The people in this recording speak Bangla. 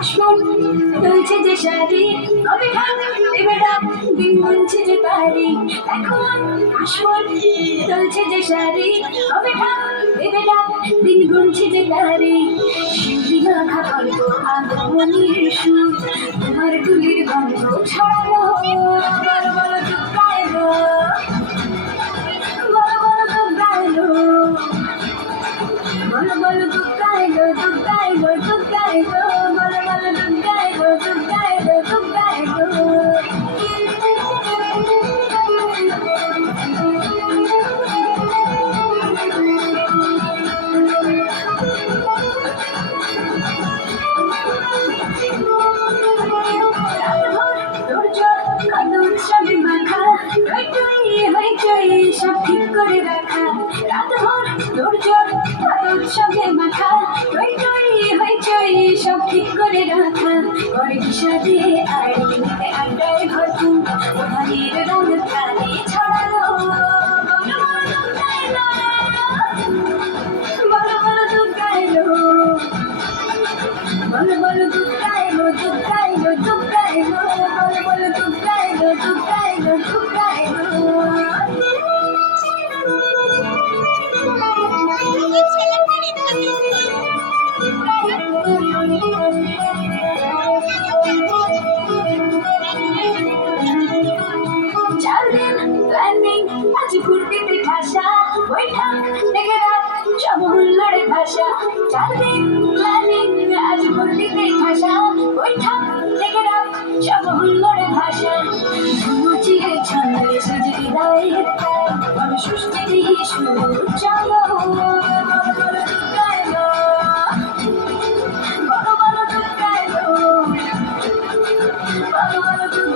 আসমান দুলছে যে শাড়ি তবে ঢাক দেবে ডাক দিন গুনছে যে তারিখ এখন আসমান দুলছে যে শাড়ি তবে ঢাক দেবে ডাক দিন গুনছে যে তারিখ শিউলি মাখা গল্প আগমনীর সুর তোমার গুলির গন্ধ ছড়ানো বড় বড় দুঃখায় এলো বড় বড় দুঃখায় এলো বড় বড় দুঃখায় এলো দুঃখায় এলো দুঃখায় এলো বড় বড় দুঃখায় এলো দুঃখায় এলো দুঃখায় এলো উৎসবে মাখা হইচই সব ঠিক করে রাখা রাত ভর তোরজোর উৎসবে মাখা হইচই সব ঠিক করে রাখা ঘরে দিশা দিয়ে আড়িতে আড্ডায় ভরপুর ওধানের রঙ প্রাণে ছড়ালো বড় বড় দুঃখ গাইলো বড় বড় দুঃখ গাইলো দুঃখ গাইলো দুঃখ গাইলো বড় বড় দুঃখ গাইলো দুঃখ গাইলো দুঃখ গাইলো প্ল্যানিং আজ ঘুরতে ঠাসা বৈঠক থেকে রাত সব হুল্লোড়ে ভাষা 4 দিন প্ল্যানিং আজ ঘুরতে ঠাসা বৈঠক থেকে রাত সব হুল্লোড়ে ভাষা মুচিয়ে ছন্দে সেজে বিদায়ের তাই আমি সৃষ্টি দিয়ে শুরু চলো বড় বড় দুঃখ গাইলো বড় বড় দুঃখ